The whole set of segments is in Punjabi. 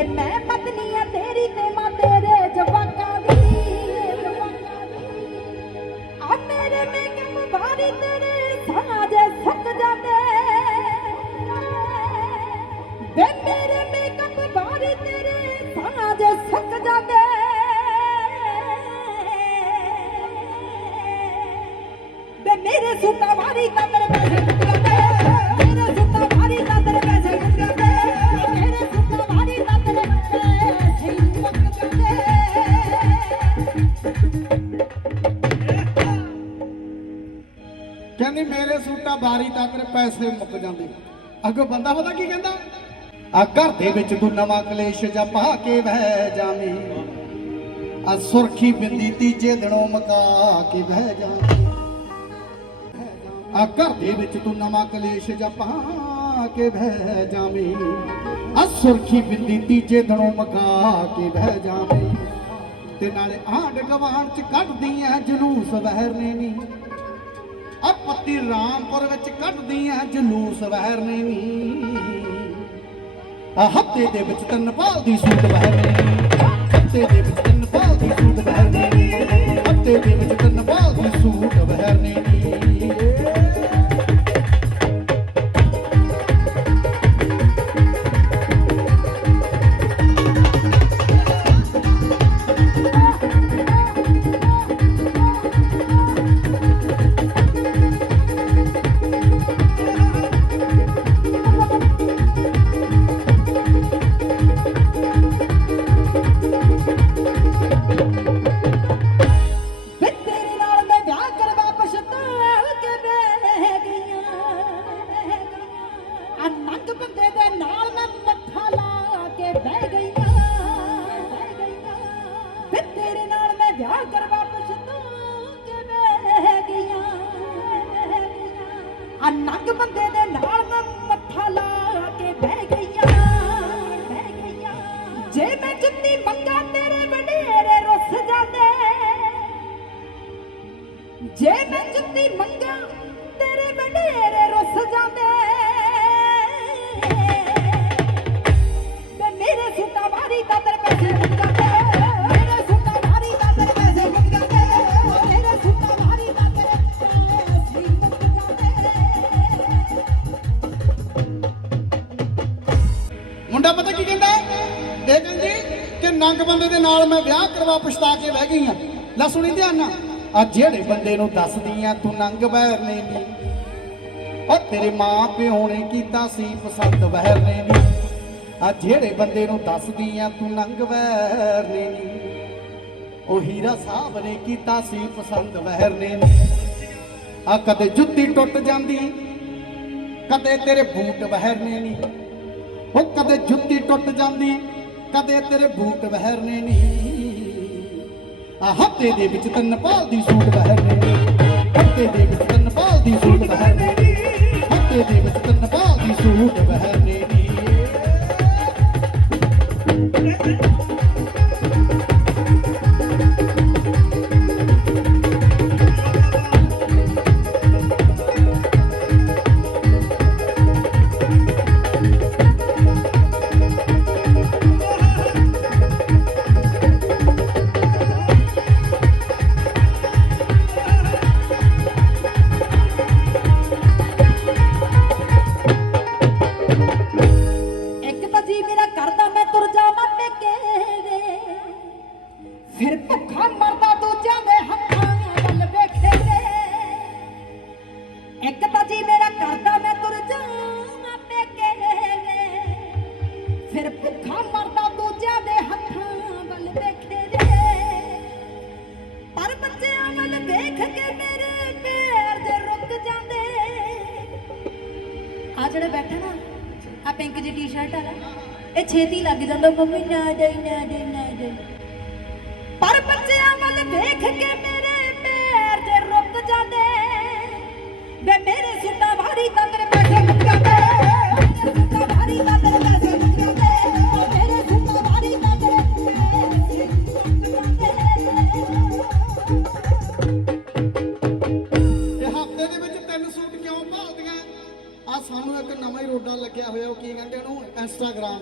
ਵੇ ਮੈਂ ਪਤਨੀ ਆ, ਤੇਰੀ ਤੇ ਮਾਂ ਤੇਰੇ ਜਵਾਕਾਂ ਦੀ ਆ ਮੇਰੇ ਮੇਕਅਪ ਭਾਰੀ ਤੇਰੇ ਸਾਜ ਸੁੱਕ ਜਾਂਦੇ। ਵੇ ਮੇਰੇ ਮੇਕਅਪ ਭਾਰੀ ਤੇਰੇ ਸਾਜ ਸੱਤ ਜਾਂਦੇ। ਵੇ ਮੇਰੇ ਸੁੱਤਾ ਭਾਰੀ ਤਾਂ ਤੇਰੇ ਮੇਰੇ ਬਾਰੀ ਤਾਂ ਤੇਰੇ ਪੈਸੇ ਮੁੱਕ ਜਾਂਦੇ। ਅੱਗੋਂ ਬੰਦਾ ਪਤਾ ਕੀ ਕਹਿੰਦਾ? ਆ ਘਰ ਦੇ ਵਿੱਚ ਤੂੰ ਨਵਾਂ ਕਲੇਸ਼ ਜਾਂ ਪਾ ਕੇ ਬਹਿ ਜਾਵੇਂ। ਆ ਸੁਰਖੀ ਬਿੰਦੀ ਤੀਜੇ ਦਿਨੋਂ ਮਕਾ ਕੇ ਬਹਿ ਜਾਵੇਂ। ਆ ਘਰ ਦੇ ਵਿੱਚ ਤੂੰ ਨਵਾਂ ਕਲੇਸ਼ ਜਾਂ ਪਾ ਕੇ ਬਹਿ ਜਾਵੇਂ। ਆ ਸੁਰਖੀ ਬਿੰਦੀ ਤੀਜੇ ਦਿਨੋਂ ਮਕਾ ਕੇ ਬਹਿ ਜਾਵੇਂ। ਤੇ ਨਾਲੇ ਆਂਡ ਗਵਾਂਡ ਚ ਕੱਢਦੀਆਂ ਜਲੂਸ ਵਹਿਰਨੇ ਨੀ। ਆ ਪੱਤੀ ਰਾਮਪੁਰ ਵਿੱਚ ਕੱਢਦੀ ਕੱਢਦੀਆਂ ਜਲੂਸ ਵਹਿਰਨੇ ਨੀ ਆ ਹੱਤੇ ਦੇ ਵਿੱਚ ਤਿੰਨ ਪਾਲ ਦੀ ਸੂਟ ਵਹਿਰਨੇ ਨੀ ਹੱਤੇ ਦੇ ਵਿੱਚ ਤਿੰਨ ਪਾਲ ਦੀ ਸੂਟ ਵਹਿਰਨੇ ਨੀ ਹੱਤੇ ਦੇ ਵਿੱਚ ਨੰਗ ਬੰਦੇ ਦੇ ਨਾਲ ਮੈਂ ਮੱਥਾ ਲਾ ਕੇ ਬਹਿ ਗਈਆਂ ਵੇ ਤੇਰੇ ਨਾਲ ਮੈਂ ਵਿਆਹ ਕਰਵਾ ਪਛਤਾਲ ਕੇ ਬਹਿ ਗਈਆਂ। ਆ ਨੰਗ ਬੰਦੇ ਦੇ ਨਾਲ ਮੈਂ ਮੱਥਾ ਲਾ ਕੇ ਬਹਿ ਗਈਆਂ। ਬਹਿ ਗਈਆਂ ਜੇ ਮੈਂ ਜੁੱਤੀ ਮੰਗਾ ਤੇਰੇ ਵਡੇਰੇ ਰੁੱਸ ਜਾਂਦੇ, ਜੇ ਮੈਂ ਜੁੱਤੀ ਮੰਗਾ ਤੇਰੇ ਵਡੇਰੇ ਮੁੰਡਾ ਪਤਾ ਕੀ ਕਹਿੰਦਾ ਇਹ ਕਹਿੰਦੀ ਕਿ ਨੰਗ ਬੰਦੇ ਦੇ ਨਾਲ ਮੈਂ ਵਿਆਹ ਕਰਵਾ ਪਛਤਾ ਕੇ ਬਹਿ ਗਈ ਆ ਲੈ ਸੁਣੀ ਧਿਆਨ ਨਾਲ। ਆ ਜਿਹੜੇ ਬੰਦੇ ਨੂੰ ਦੱਸਦੀ ਆ, ਤੂੰ ਨੰਗ ਬਹਿਰਨੇ ਨੀ ਉਹ ਤੇਰੇ ਮਾਂ ਪਿਓ ਨੇ ਕੀਤਾ ਸੀ ਪਸੰਦ ਬਹਿਰਨੇ ਨੀ ਆ ਜਿਹੜੇ ਬੰਦੇ ਨੂੰ ਦੱਸਦੀ ਆ, ਤੂੰ ਨੰਗ ਬਹਿਰਨੇ ਨੀ ਉਹ ਹੀਰਾ ਸਾਹਿਬ ਨੇ ਕੀਤਾ ਸੀ ਪਸੰਦ ਬਹਿਰਨੇ ਨੀ ਆ ਕਦੇ ਜੁੱਤੀ ਟੁੱਟ ਜਾਂਦੀ, ਕਦੇ ਤੇਰੇ ਬੂਟ ਬਹਿਰਨੇ ਨੀ ਉਹ ਕਦੇ ਜੁੱਤੀ ਟੁੱਟ ਜਾਂਦੀ, ਕਦੇ ਤੇਰੇ ਬੂਟ ਵਹਿਰਨੇ ਨਹੀਂ ਆ ਹੱਤੇ ਦੇ ਵਿੱਚ ਤਨ ਪਾਲ ਦੀ ਸੂਟ ਵਹਿਰਨੇ ਨੀ। ਹੱਤੇ ਦੇ ਵਿੱਚ ਤਨ ਪਾਲ ਦੀ ਸੂਟ ਵਹਿਰਨੇ ਨੀ। ਹੱਤੇ ਦੇ ਵਿੱਚ ਤਨ ਪਾਲ ਦੀ ਸੂਟ ਵਹਿਰਨੇ ਬੱਚਿਆਂ ਵੱਲ ਵੇਖ ਕੇ ਮੇਰੇ ਪੈਰ ਜੇ ਰੁਕ ਜਾਂਦੇ। ਆ ਜਿਹੜੇ ਬੈਠਾ ਨਾ ਆ ਪਿੰਕ ਜੀ ਟੀ-ਸ਼ਰਟ ਵਾਲਾ, ਇਹ ਛੇਤੀ ਲੱਗ ਜਾਂਦਾ, ਮੰਮੀ, ਨਾ ਦੇ ਨਾ ਦੇ ਨਾ ਦੇ ਪਰ ਬੱਚਿਆਂ ਵੱਲ ਵੇਖ ਕੇ ਮੇਰੇ ਪੈਰ ਜੇ ਰੁਕ ਜਾਂਦੇ। ਵੇ ਮੇਰੇ ਸੁੱਤਾ ਭਾਰੀ ਤਾਂ ਤੇਰੇ ਪੈਸੇ ਮੁੱਕ ਜਾਂਦੇ। ਮੇਰੇ ਸੁੱਤਾ ਭਾਰੀ ਤਾਂ ਭਾਲਦੀਆਂ ਆ ਇੱਕ ਨਵਾਂ ਹੀ ਰੋਡਾ ਲੱਗਿਆ ਹੋਇਆ, ਉਹ ਕੀ ਕਹਿੰਦੇ ਉਹਨੂੰ? ਇੰਸਟਾਗ੍ਰਾਮ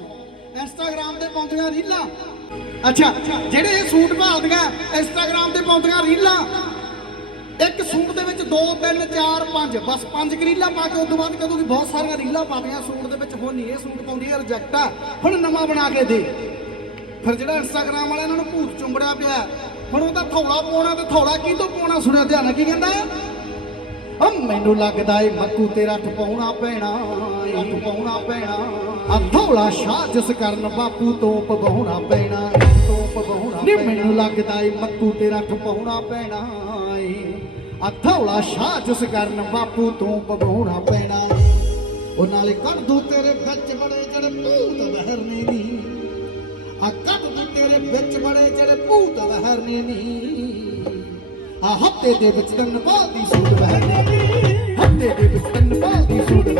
ਇੰਸਟਾਗ੍ਰਾਮ ਤੇ ਪਾਉਂਦੀਆਂ ਰੀਲਾਂ। ਅੱਛਾ, ਜਿਹੜੇ ਇਹ ਸੂਟ ਭਾਲਦੀਆਂ ਇੰਸਟਾਗ੍ਰਾਮ ਤੇ ਪਾਉਂਦੀਆਂ ਰੀਲਾਂ। ਇੱਕ ਸੂਟ ਦੇ ਵਿੱਚ 2 3 4 5 ਬਸ ਪੰਜ ਰੀਲਾਂ ਪਾ ਕੇ ਉਸ ਤੋਂ ਬਾਅਦ ਕਦੋਂ ਕਿ ਬਹੁਤ ਸਾਰੀਆਂ ਰੀਲਾਂ ਪਾਉਂਦੀਆਂ ਸੂਟ ਦੇ ਵਿੱਚ, ਹੁਣ ਨਹੀਂ, ਇਹ ਸੂਟ ਪਾਉਂਦੀ ਹੈ ਰਿਜੈਕਟ ਆ। ਹੁਣ ਨਵਾਂ ਬਣਾ ਕੇ ਦੇ। ਫਿਰ ਜਿਹੜਾ ਇੰਸਟਾਗ੍ਰਾਮ ਵਾਲਾ ਇਹਨਾਂ ਨੂੰ ਭੂਤ ਚੁੰਬੜਿਆ ਪਿਆ, ਹੁਣ ਉਹਦਾ ਥੌਲਾ ਪਾਉਣਾ ਤੇ ਥੌਲਾ ਕੀ ਤੋਂ ਪਾਉਣਾ ਸੁਣਿਆ ਧਿਆਨ ਕੀ ਕਹਿੰਦਾ? ਓ ਮੈਨੂੰ ਲੱਗਦਾ ਏ ਮੱਕੂ ਤੇਰਾ ਠਪਾਉਣਾ ਪੈਣਾ ਏ ਠਪਾਉਣਾ ਪੈਣਾ। ਆ ਥੌਲਾ ਸ਼ਾਹ ਜਿਸ ਕਰਨ ਬਾਪੂ ਤੋਂ ਪਵਾਉਣਾ ਪੈਣਾ ਤੋਂ ਪਵਾਉਣਾ ਨਹੀਂ ਮੈਨੂੰ ਲੱਗਦਾ ਏ ਮੱਕੂ ਤੇਰਾ ਠਪਾਉਣਾ ਪੈਣਾ ਏ ਆ ਥੌਲਾ ਸ਼ਾਹ ਜਿਸ ਕਰਨ ਬਾਪੂ ਤੋਂ ਪਵਾਉਣਾ ਪੈਣਾ। ਉਹ ਨਾਲੇ ਕੱਢ ਦੂ ਤੇਰੇ ਵਿੱਚ ਬੜੇ ਜਿਹੜੇ ਭੂਤ ਵਹਿਰਨੇ ਨੀ ਆ ਕੱਢ ਦੂ ਤੇਰੇ ਵਿੱਚ ਬੜੇ ਜਿਹੜੇ ਭੂਤ ਵਹਿਰਨੇ ਨੀ। ਆ ਹੱਤੇ ਦੇ ਵਿੱਚ ਤਨ ਬਾਦੀ ਸੂਟ ਨੀ ਹੱਤੇ ਦੇ ਵਿੱਚ ਤਨ ਬਾਦੀ ਸੂਟ ਨੀ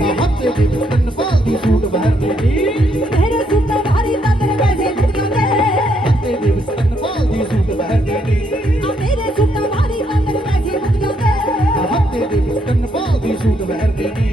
ਆ ਹੱਤੇ ਦੇ ਵਿੱਚ ਤਨ ਬਾਦੀ ਸੂਟ ਨੀ ਮੇਰੇ ਸੁੱਤਾ ਭਾਰੀ ਤਾਂ ਤੇਰੇ ਪੈਸੇ ਜਾਂਦੇ ਹੱਤੇ ਦੇ ਵਿੱਚ ਤਨ ਬਾਦੀ ਸੂਟ ਆ ਮੇਰੇ ਸੁੱਤਾ ਭਾਰੀ ਤਾਂ ਤੇਰੇ ਪੈਸੇ ਆ ਹੱਤੇ ਦੇ ਵਿੱਚ ਤਨ ਬਾਦੀ ਸੂਟ ਨੀ